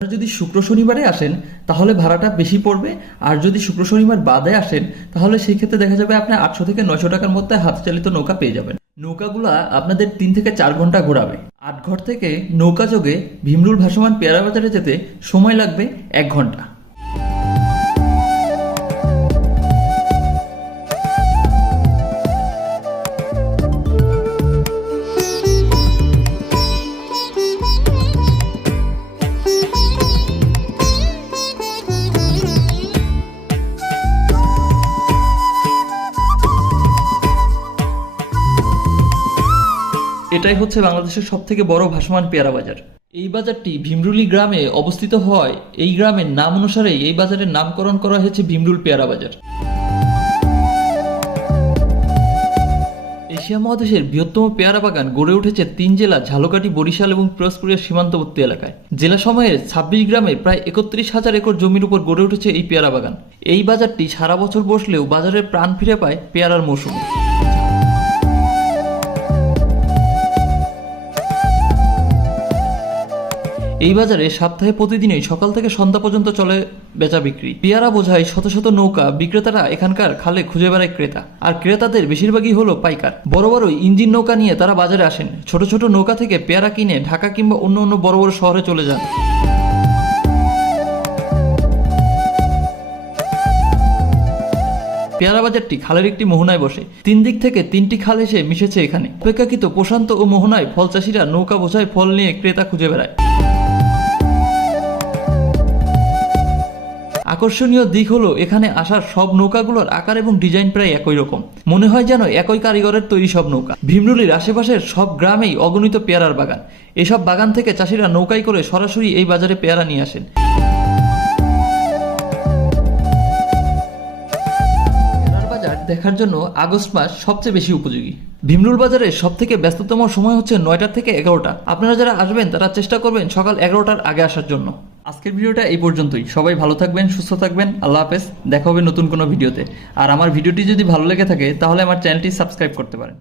আপনারা যদি শুক্র শনিবারে আসেন তাহলে ভাড়াটা বেশি পড়বে, আর যদি শুক্র শনিবার বাদে আসেন তাহলে সেই ক্ষেত্রে দেখা যাবে আপনি 800 থেকে 900 টাকার মধ্যে হাত চালিত নৌকা পেয়ে যাবেন। নৌকাগুলা আপনাদের 3 থেকে 4 ঘন্টা ঘোরাবে। আটঘর থেকে নৌকা যোগে ভীমরুল ভাসমান পেয়ারা বাজারে যেতে সময় লাগবে 1 ঘন্টা। এটাই হচ্ছে বাংলাদেশের সবথেকে বড় ভাসমান পেয়ারা বাজার। এই বাজারটি ভীমরুলি গ্রামে অবস্থিত হওয়ায় এই গ্রামের নাম অনুসারেই এই বাজারের নামকরণ করা হয়েছে ভীমরুল পেয়ারা বাজার। এশিয়া মহাদেশের বৃহত্তম পেয়ারা বাগান গড়ে উঠেছে 3 জেলা ঝালকাঠি, বরিশাল এবং পিরোজপুরের সীমান্তবর্তী এলাকায়। জেলা সময়ের 26 গ্রামে প্রায় 31,000 একর জমির উপর গড়ে উঠেছে এই পেয়ারা বাগান। এই বাজারটি সারা বছর বসলেও বাজারের প্রাণ ফিরে পায় পেয়ারার মৌসুমে। এই বাজারে সপ্তাহে প্রতিদিনই সকাল থেকে সন্ধ্যা পর্যন্ত চলে বেচা বিক্রি। পেয়ারা বোঝাই শত শত নৌকা, বিক্রেতারা এখানকার খালে খুঁজে বেড়ায় ক্রেতা, আর ক্রেতাদের বেশিরভাগই হলো পাইকার। বড় বড় ইঞ্জিন নৌকা নিয়ে তারা বাজারে আসেন, ছোট ছোট নৌকা থেকে পেয়ারা কিনে ঢাকা কিংবা অন্য অন্য বড় বড় শহরে চলে যান। পেয়ারা বাজারটি খালের একটি মোহনায় বসে। 3 দিক থেকে 3টি খাল এসে মিশেছে এখানে। অপেক্ষাকৃত প্রশান্ত ও মোহনায় ফল চাষিরা নৌকা বোঝায় ফল নিয়ে ক্রেতা খুঁজে বেড়ায়। আকর্ষণীয় দিক হলো এখানে আসার সব নৌকাগুলোর আকার এবং ডিজাইন প্রায় একই রকম, মনে হয় যেন একই কারিগরের তৈরি সব নৌকা। ভীমরুলির আশেপাশের সব গ্রামেই অগণিত পেয়ারার বাগান। এসব বাগান থেকে চাষিরা নৌকায় করে সরাসরি এই বাজারে পেয়ারা নিয়ে আসেন। পেয়ারার বাজার দেখার জন্য আগস্ট মাস সবচেয়ে বেশি উপযোগী। ভীমরুল বাজারের সব থেকে ব্যস্ততম সময় হচ্ছে 9টা থেকে 11টা। আপনারা যারা আসবেন তারা চেষ্টা করবেন সকাল 11টার আগে আসার জন্য। আজকের ভিডিওটা এই পর্যন্তই। সবাই ভালো থাকবেন, সুস্থ থাকবেন। আল্লাহ হাফেজ। দেখা হবে নতুন কোনো ভিডিওতে। আর আমার ভিডিওটি যদি ভালো লেগে থাকে তাহলে আমার চ্যানেলটি সাবস্ক্রাইব করতে পারেন।